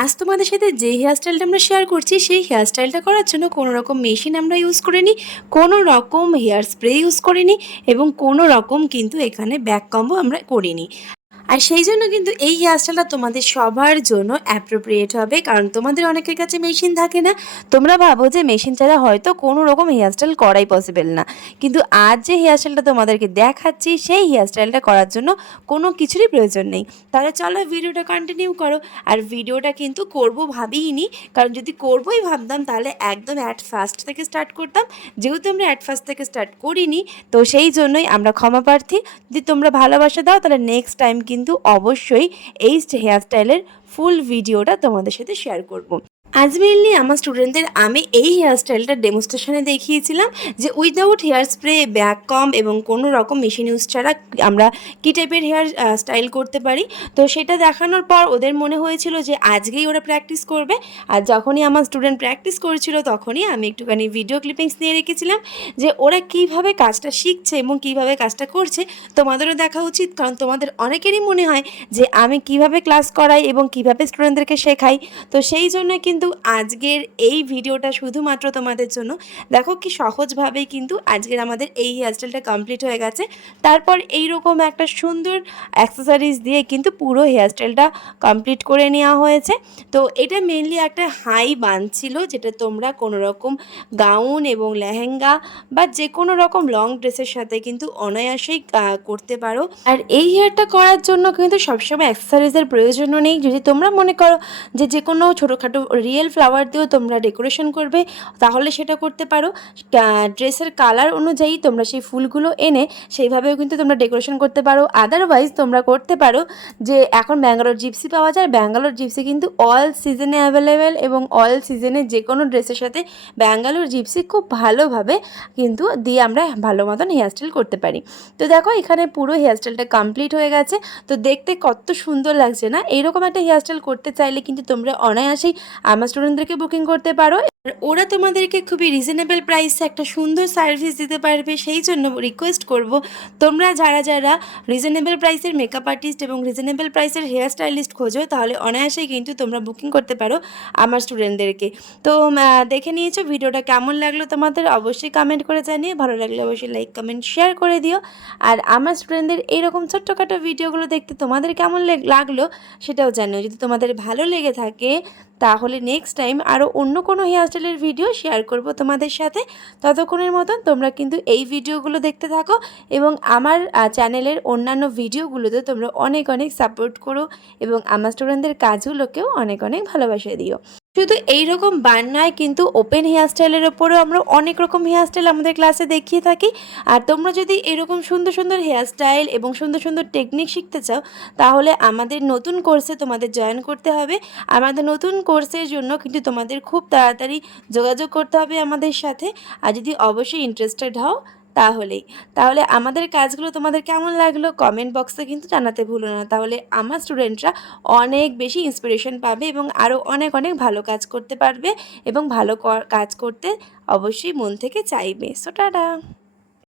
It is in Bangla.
আজ তোমাদের সাথে যে হেয়ারস্টাইলটা আমরা শেয়ার করছি, সেই হেয়ারস্টাইলটা করার জন্য কোনো রকম মেশিন আমরা ইউজ করিনি, কোনো রকম হেয়ার স্প্রে ইউজ করিনি এবং কোনো রকম কিন্তু এখানে ব্যাক কম্বো আমরা করিনি। আর সেই জন্য কিন্তু এই হেয়ারস্টাইলটা তোমাদের সবার জন্য অ্যাপ্রোপ্রিয়েট হবে। কারণ তোমাদের অনেকের কাছে মেশিন থাকে না, তোমরা ভাবো যে মেশিন ছাড়া হয়তো কোনো রকম হেয়ারস্টাইল করাই পসিবল না। কিন্তু আজ যে হেয়ারস্টাইলটা তোমাদেরকে দেখাচ্ছি, সেই হেয়ারস্টাইলটা করার জন্য কোনো কিছুরই প্রয়োজন নেই। তাহলে চলো ভিডিওটা কন্টিনিউ করো। আর ভিডিওটা কিন্তু করব ভাবিনি কারণ যদি করবোই ভাবতাম, তাহলে একদম অ্যাট ফার্স্ট থেকে স্টার্ট করতাম। যেহেতু আমরা অ্যাট ফার্স্ট থেকে স্টার্ট করিনি, তো সেই জন্যই আমরা ক্ষমা প্রার্থী। যদি তোমরা ভালোবাসা দাও, তাহলে নেক্সট টাইম কিন্তু অবশ্যই এই হেয়ারস্টাইলের ফুল ভিডিওটা তোমাদের সাথে শেয়ার করব। আজ মেনলি আমার স্টুডেন্টদের আমি এই হেয়ারস্টাইলটা ডেমনস্ট্রেশনে দেখিয়েছিলাম যে without hair spray back comb এবং কোনো রকম মেশিন ইউজ ছাড়া আমরা কী টাইপের হেয়ার স্টাইল করতে পারি? তো সেটা দেখানোর পর ওদের মনে হয়েছিল যে আজকেই ওরা প্র্যাকটিস করবে। আর যখনই আমার স্টুডেন্ট প্র্যাকটিস করেছিল তখনই আমি একটুখানি ভিডিও ক্লিপিংস নিয়ে রেখেছিলাম যে ওরা কীভাবে কাজটা শিখছে এবং কীভাবে কাজটা করছে তোমাদেরও দেখা উচিত। কারণ তোমাদের অনেকেরই মনে হয় যে আমি কীভাবে ক্লাস করাই এবং কীভাবে স্টুডেন্টদেরকে শেখাই। তো সেই জন্য কিন্তু আজকের এই ভিডিওটা শুধুমাত্র তোমাদের জন্য। দেখো কি সহজভাবেই কিন্তু আজকের আমাদের এই হেয়ারস্টাইলটা কমপ্লিট হয়ে গেছে। তারপর এই রকম একটা সুন্দর অ্যাক্সেসরিজ দিয়ে কিন্তু পুরো হেয়ারস্টাইলটা কমপ্লিট করে নেওয়া হয়েছে। তো এটা মেনলি একটা হাই বান ছিল, যেটা তোমরা কোনো রকম গাউন এবং লেহেঙ্গা বা যে কোনো রকম লং ড্রেসের সাথে কিন্তু অনায়াসেই করতে পারো। আর এই হেয়ারটা করার জন্য কিন্তু সবসময় অ্যাক্সেসরিজের প্রয়োজনও নেই। যদি তোমরা মনে করো যে যে কোনো ছোটোখাটো রিয়েল ফ্লাওয়ার দিয়েও তোমরা ডেকোরেশন করবে। তাহলে সেটা করতে পারো। ড্রেসের কালার অনুযায়ী তোমরা সেই ফুলগুলো এনে সেইভাবেও কিন্তু তোমরা ডেকোরেশন করতে পারো। আদারওয়াইজ তোমরা করতে পারো যে এখন ব্যাঙ্গালোর জিপসি পাওয়া যায়। ব্যাঙ্গালোর জিপসি কিন্তু অল সিজনে অ্যাভেলেবেল এবং অল সিজনে যে কোনো ড্রেসের সাথে ব্যাঙ্গালোর জিপসি খুব ভালোভাবে কিন্তু দিয়ে আমরা ভালো মতন হেয়ারস্টাইল করতে পারি। তো দেখো এখানে পুরো হেয়ারস্টাইলটা কমপ্লিট হয়ে গেছে। তো দেখতে কত সুন্দর লাগছে না? এইরকম একটা হেয়ারস্টাইল করতে চাইলে কিন্তু তোমরা অনায়াসেই আমার স্টুডেন্টদেরকে বুকিং করতে পারো। আর ওরা তোমাদেরকে খুবই রিজনেবল প্রাইসে একটা সুন্দর সার্ভিস দিতে পারবে, সেই জন্য রিকোয়েস্ট করব। তোমরা যারা যারা রিজনেবল প্রাইসের মেকআপ আর্টিস্ট এবং রিজনেবল প্রাইসের হেয়ার স্টাইলিস্ট খোঁজো, তাহলে অনায়াসেই কিন্তু তোমরা বুকিং করতে পারো আমার স্টুডেন্টদেরকে তো দেখে নিয়েছো ভিডিওটা কেমন লাগল তোমাদের? অবশ্যই কমেন্ট করে জানিয়ে ভালো লাগলে অবশ্যই লাইক কমেন্ট শেয়ার করে দিও। আর আমার স্টুডেন্টদের এইরকম ছোট্টখাটো ভিডিওগুলো দেখতে তোমাদের কেমন লাগল সেটাও জানিও। যদি তোমাদের ভালো লেগে থাকে তাহলে নেক্সট টাইম আরও অন্য কোনো হেয়ারস্টাইলের ভিডিও শেয়ার করব তোমাদের সাথে। ততক্ষণের মতন তোমরা কিন্তু এই ভিডিওগুলো দেখতে থাকো এবং আমার চ্যানেলের অন্যান্য ভিডিওগুলোতে তোমরা অনেক অনেক সাপোর্ট করো এবং আমার স্টুডেন্টদের কাজগুলোকেও অনেক অনেক ভালোবাসা দিও। শুধু এই রকম বান নয়, কিন্তু ওপেন হেয়ারস্টাইলের ওপরেও আমরা অনেক রকম হেয়ারস্টাইল আমাদের ক্লাসে দেখিয়ে থাকি। আর তোমরা যদি এরকম সুন্দর সুন্দর হেয়ারস্টাইল এবং সুন্দর সুন্দর টেকনিক শিখতে চাও, তাহলে আমাদের নতুন কোর্সে তোমাদের জয়েন করতে হবে। আমাদের নতুন কোর্সের জন্য কিন্তু তোমাদের খুব তাড়াতাড়ি যোগাযোগ করতে হবে আমাদের সাথে। আর যদি অবশ্যই ইন্টারেস্টেড হও তাহলেই। তাহলে আমাদের কাজগুলো তোমাদের কেমন লাগল কমেন্ট বক্সে কিন্তু জানাতে ভুলো না। তাহলে আমার স্টুডেন্টরা অনেক বেশি ইন্সপিরেশন পাবে এবং আরও অনেক অনেক ভালো কাজ করতে পারবে এবং ভালো কাজ করতে অবশ্যই মন থেকে চাইবে। So tata